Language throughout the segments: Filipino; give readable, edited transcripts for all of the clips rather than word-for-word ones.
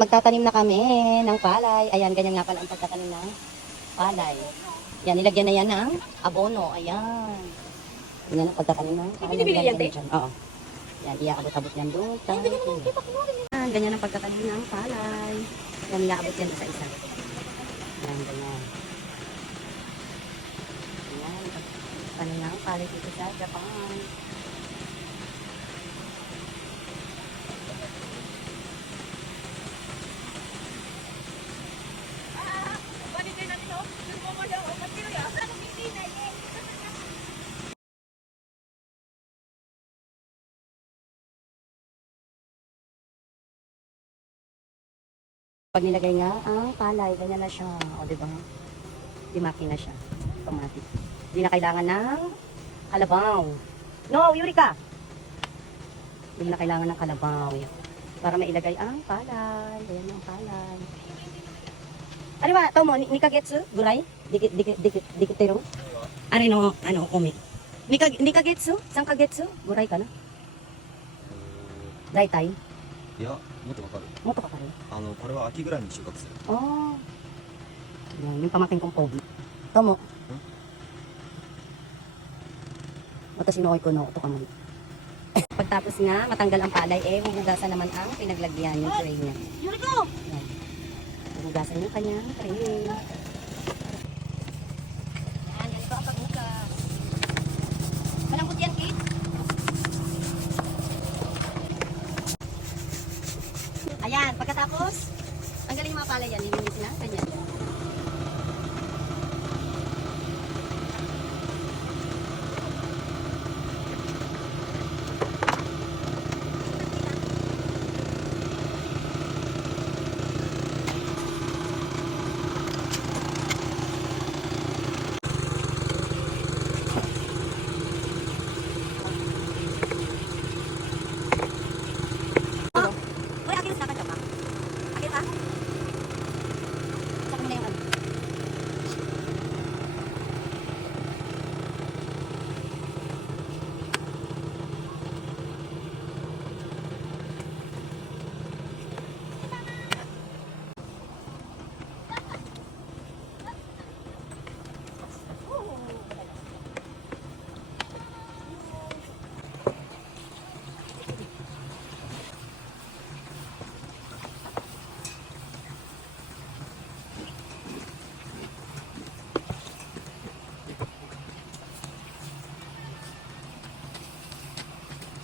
magtatanim na kami ng palay. Ayan, ganyan nga pala ang pagtatanim ng palay. Yan, nilagyan na yan ng abono. Ayan. Yan ang pagtatanim ng palay. Binibili yan, te? Oo. Yan, iaabot-abot yan doon. Yan, ganyan ang pagtatanim ng palay. Yan, iaabot yan isa-isa. Yan, ganyan. Yan, pagtatanim ng palay dito sa Japan. Pag nilagay nga ang palay, ganyan na siya. O, diba? Dimaki na siya. Automatic. Hindi na kailangan ng kalabaw. No, Eureka! Hindi na kailangan ng kalabaw. Para mailagay ang palay. Ganyan ang palay. Ano ba? Ito mo, nikagetsu? Guray? Dikitero? Ano, kumi? Nikagetsu? Sang kagetsu? Guray ka na? Daitay? いや、もっとかかる。もっとかかる？これは秋ぐらいに収穫する。 Oh. Yan, yung pamangkin kong pogi. Tomo. Watashi no iko no to kamay. Pagtapos nga matanggal ang palay, huhugasan naman ang pinaglagyan yung tray niya. Yan. Huhugasan yung kanyang tray. Yan, ganito ang paghugas. Malambot yan, Kate. Ayan, pagkatapos, tanggalin yung mga palay yan, lilinis na, ganyan.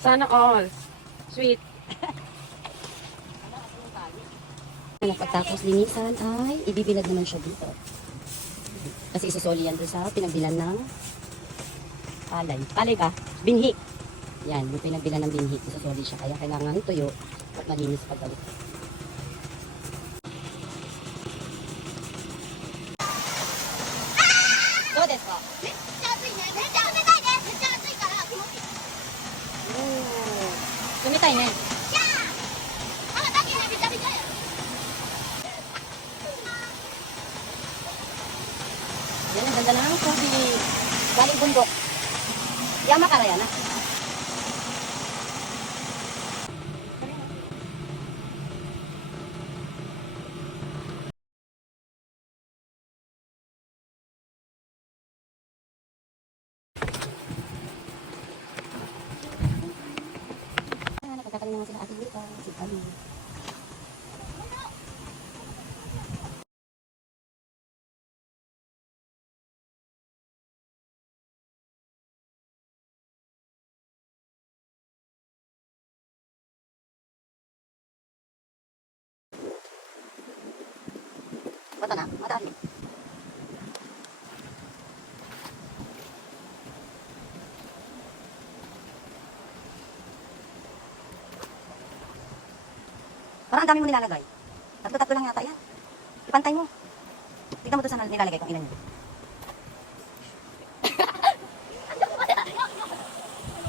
Sana all. Sweet. Pagtapos linisan ay ibibilad naman siya dito. Kasi isusoli yan doon sa pinagbilan ng palay. Palay ba? Binhi. Yan, yung pinagbilan ng binhi. Isusoli siya. Kaya kailangan tuyo at malinis pagbalik. Do desu ka? Sumitay na. Yan, ang ganda ng tubig. Galing bundok. Yama ka na. Nakagkakaroon naman sila ating lupa. Si Kali. Bata na? Madami. Parang ang dami mo nilalagay. Tatlo-tatlo lang yata yan. Ipantay mo. Tignan mo doon sa nilalagay kung ilan yun.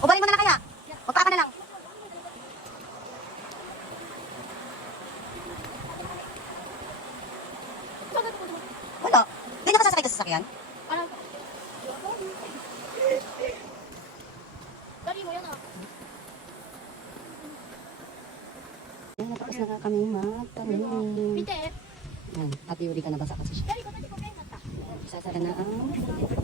Ubalin mo na lang kaya. Magpaka ka na lang. Wala. Hindi na kasasakay ka sa sasakyan. Tapos na kami magtanim. 見て Yan, Ate Yuri ka nabasa kasi siya. Daddy, ここでごめんなった。 Sasara na ang